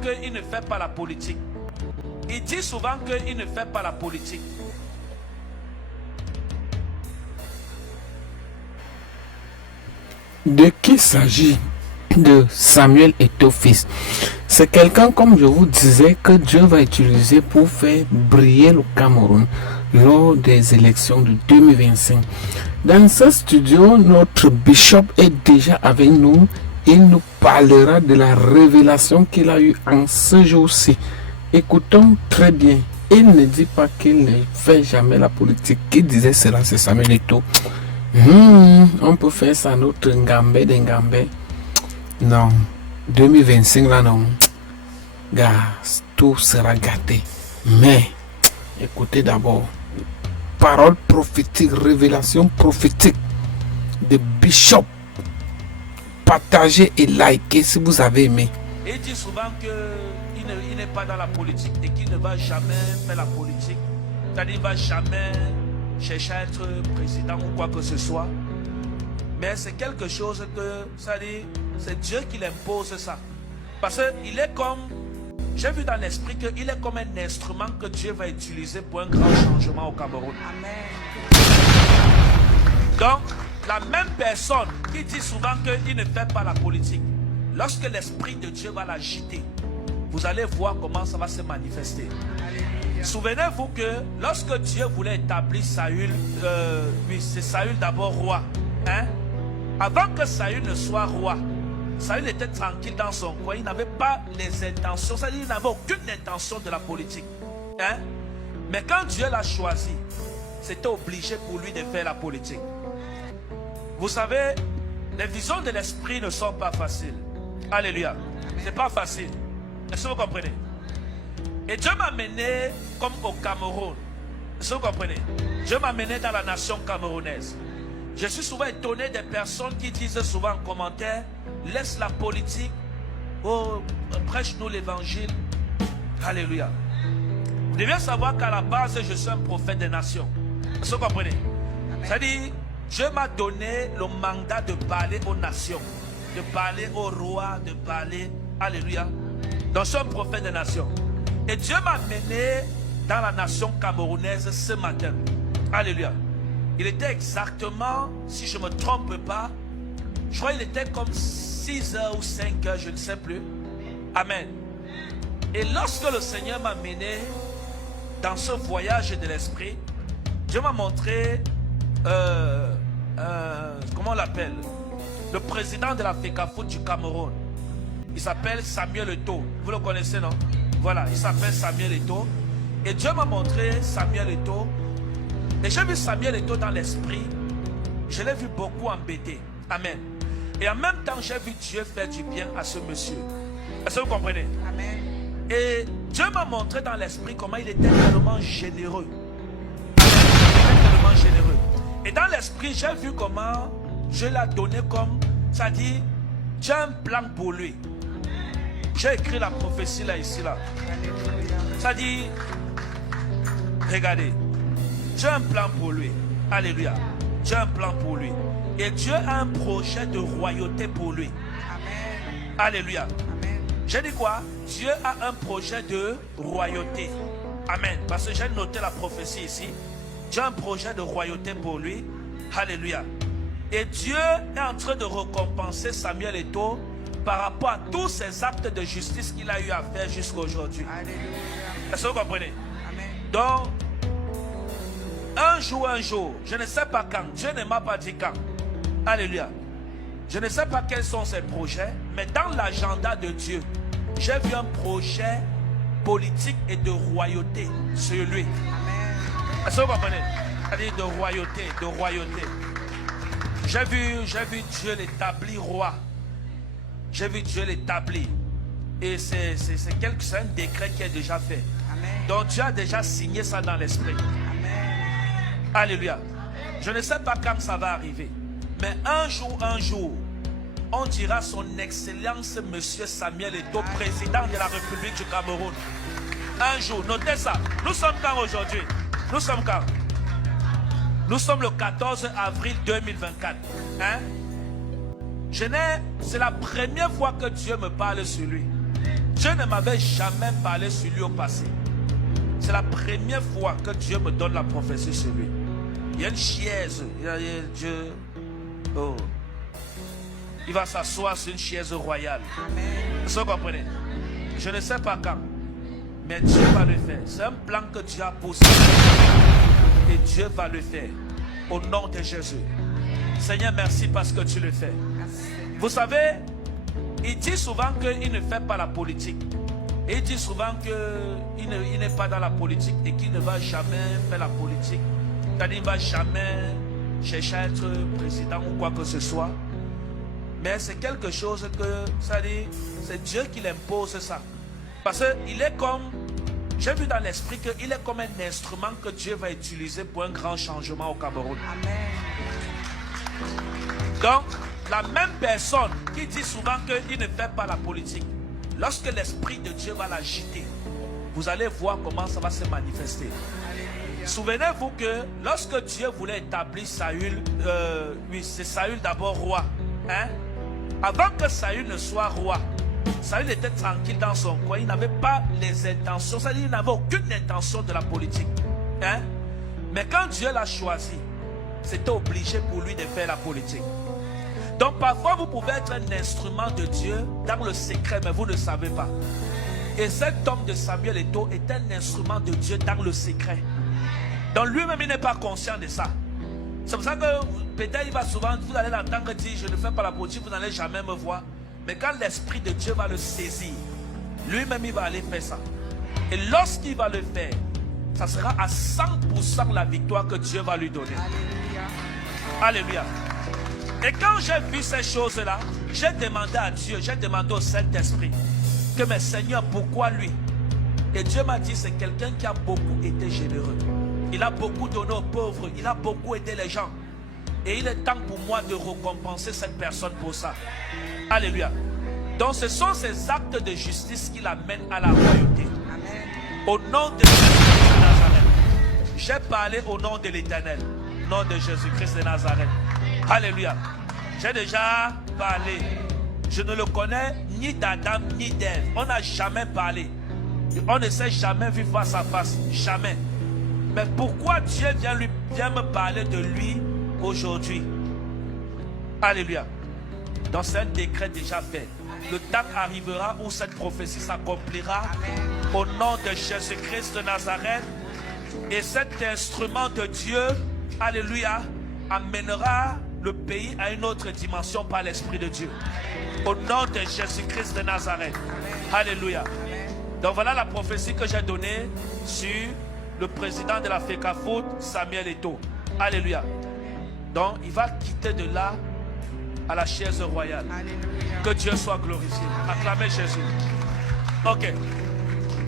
qu'il ne fait pas la politique. Il dit souvent qu'il ne fait pas la politique. De qui s'agit de Samuel Eto'o fils? C'est quelqu'un, comme je vous disais, que Dieu va utiliser pour faire briller le Cameroun lors des élections de 2025. Dans ce studio, notre bishop est déjà avec nous. Il nous parlera de la révélation qu'il a eue en ce jour-ci. Écoutons très bien. Il ne dit pas qu'il ne fait jamais la politique. Qui disait cela? C'est Samuel Eto'o. On peut faire ça notre Ngambé d'Ngambé. Non, 2025 là non. Gars, tout sera gâté. Mais, écoutez d'abord. Parole prophétique, révélation prophétique de Bishop. Partagez et likez si vous avez aimé. Il dit souvent qu'il n'est pas dans la politique et qu'il ne va jamais faire la politique. C'est-à-dire qu'il ne va jamais chercher à être président ou quoi que ce soit. Mais c'est quelque chose que, c'est-à-dire, c'est Dieu qui l'impose ça. Parce qu'il est comme, j'ai vu dans l'esprit qu'il est comme un instrument que Dieu va utiliser pour un grand changement au Cameroun. Amen. Donc, la même personne qui dit souvent qu'il ne fait pas la politique, lorsque l'Esprit de Dieu va l'agiter, vous allez voir comment ça va se manifester. Souvenez-vous que lorsque Dieu voulait établir Saül, c'est Saül d'abord roi. Hein? Avant que Saül ne soit roi, Saül était tranquille dans son coin. Il n'avait pas les intentions, c'est-à-dire qu'il n'avait aucune intention de la politique. Hein? Mais quand Dieu l'a choisi, c'était obligé pour lui de faire la politique. Vous savez, les visions de l'esprit ne sont pas faciles. Alléluia. C'est pas facile. Est-ce que vous comprenez? Et Dieu m'a mené comme au Cameroun. Est-ce que vous comprenez? Dieu m'a mené dans la nation camerounaise. Je suis souvent étonné des personnes qui disent souvent en commentaire, laisse la politique, oh, prêche-nous l'évangile. Alléluia. Vous devez savoir qu'à la base, je suis un prophète des nations. Est-ce que vous comprenez? C'est-à-dire, Dieu m'a donné le mandat de parler aux nations, de parler aux rois, de parler, alléluia. Donc, je suis un prophète des nations. Et Dieu m'a mené dans la nation camerounaise ce matin. Alléluia. Il était exactement, si je ne me trompe pas, je crois qu'il était comme 6 heures ou 5 heures, je ne sais plus. Amen. Et lorsque le Seigneur m'a mené dans ce voyage de l'esprit, Dieu m'a montré, comment on l'appelle, le président de la FECAFOOT du Cameroun. Il s'appelle Samuel Eto'o. Vous le connaissez, non? Voilà, il s'appelle Samuel Eto'o. Et Dieu m'a montré Samuel Eto'o. Et j'ai vu Samuel Eto'o dans l'esprit. Je l'ai vu beaucoup embêté. Amen. Et en même temps, j'ai vu Dieu faire du bien à ce monsieur. Est-ce que vous comprenez? Amen. Et Dieu m'a montré dans l'esprit comment il était tellement généreux. Il était tellement généreux. Et dans l'esprit, j'ai vu comment Dieu l'a donné comme, ça dit, j'ai un plan pour lui. J'ai écrit la prophétie là, ici, là. Ça dit, regardez, j'ai un plan pour lui. Alléluia. J'ai un plan pour lui. Et Dieu a un projet de royauté pour lui. Amen. Alléluia. Amen. J'ai dit quoi? Dieu a un projet de royauté. Amen. Parce que j'ai noté la prophétie ici. Dieu a un projet de royauté pour lui. Alléluia. Et Dieu est en train de récompenser Samuel Eto'o par rapport à tous ces actes de justice qu'il a eu à faire jusqu'à aujourd'hui. Est-ce que vous comprenez? Amen. Donc, un jour, je ne sais pas quand, Dieu ne m'a pas dit quand. Alléluia. Je ne sais pas quels sont ses projets, mais dans l'agenda de Dieu, j'ai vu un projet politique et de royauté sur lui. Est-ce que vous comprenez? C'est-à-dire de royauté, de royauté. J'ai vu Dieu l'établir roi. J'ai vu Dieu l'établir. Et c'est un décret qui est déjà fait. Amen. Donc Dieu a déjà signé ça dans l'esprit. Alléluia. Je ne sais pas quand ça va arriver. Mais un jour, on dira son excellence Monsieur Samuel Eto'o, président de la République du Cameroun. Un jour, notez ça. Nous sommes quand aujourd'hui? Nous sommes quand? Nous sommes le 14 avril 2024. C'est la première fois que Dieu me parle sur lui. Dieu ne m'avait jamais parlé sur lui au passé. C'est la première fois que Dieu me donne la prophétie sur lui. Il y a une chaise. Dieu. Oh. Il va s'asseoir sur une chaise royale. Est-ce que vous comprenez? Je ne sais pas quand. Mais Dieu va le faire. C'est un plan que Dieu a posé. Et Dieu va le faire. Au nom de Jésus. Seigneur, merci parce que tu le fais. Vous savez, il dit souvent qu'il ne fait pas la politique. Et il dit souvent qu'il n'est pas dans la politique et qu'il ne va jamais faire la politique. C'est-à-dire qu'il ne va jamais chercher à être président ou quoi que ce soit. Mais c'est quelque chose que, c'est-à-dire, c'est Dieu qui l'impose ça. Parce qu'il est comme, j'ai vu dans l'esprit qu'il est comme un instrument que Dieu va utiliser pour un grand changement au Cameroun. Amen. Donc, la même personne qui dit souvent qu'il ne fait pas la politique, lorsque l'Esprit de Dieu va l'agiter, vous allez voir comment ça va se manifester. Souvenez-vous que lorsque Dieu voulait établir Saül, oui, c'est Saül d'abord roi. Hein? Avant que Saül ne soit roi, Saül était tranquille dans son coin. Il n'avait pas les intentions, c'est-à-dire qu'il n'avait aucune intention de la politique. Hein? Mais quand Dieu l'a choisi, c'était obligé pour lui de faire la politique. Donc parfois vous pouvez être un instrument de Dieu dans le secret, mais vous ne savez pas. Et cet homme de Samuel Eto'o est un instrument de Dieu dans le secret. Donc lui-même il n'est pas conscient de ça. C'est pour ça que peut-être il va souvent, vous allez l'entendre dire je ne fais pas la politique, vous n'allez jamais me voir. Mais quand l'Esprit de Dieu va le saisir, lui-même il va aller faire ça. Et lorsqu'il va le faire, ça sera à 100% la victoire que Dieu va lui donner. Alléluia. Alléluia. Et quand j'ai vu ces choses-là, j'ai demandé à Dieu, j'ai demandé au Saint-Esprit que mais Seigneur, pourquoi lui? Et Dieu m'a dit, c'est quelqu'un qui a beaucoup été généreux. Il a beaucoup donné aux pauvres, il a beaucoup aidé les gens. Et il est temps pour moi de récompenser cette personne pour ça. Alléluia. Donc ce sont ces actes de justice qui l'amènent à la royauté. Amen. Au nom de Jésus-Christ de Nazareth. J'ai parlé au nom de l'Éternel. Au nom de Jésus-Christ de Nazareth. Alléluia. J'ai déjà parlé. Je ne le connais ni d'Adam ni d'Ève. On n'a jamais parlé. On ne s'est jamais vu face à face. Jamais. Mais pourquoi Dieu vient me parler de lui aujourd'hui? Alléluia. Donc c'est un décret déjà fait. Le temps arrivera où cette prophétie s'accomplira. Au nom de Jésus-Christ de Nazareth. Et cet instrument de Dieu, alléluia, amènera le pays à une autre dimension par l'Esprit de Dieu. Au nom de Jésus-Christ de Nazareth. Alléluia. Donc voilà la prophétie que j'ai donnée sur le président de la FECAFOOT, Samuel Eto'o. Alléluia. Donc il va quitter de là à la chaise royale. Alléluia. Que Dieu soit glorifié. Acclamez Jésus. Ok.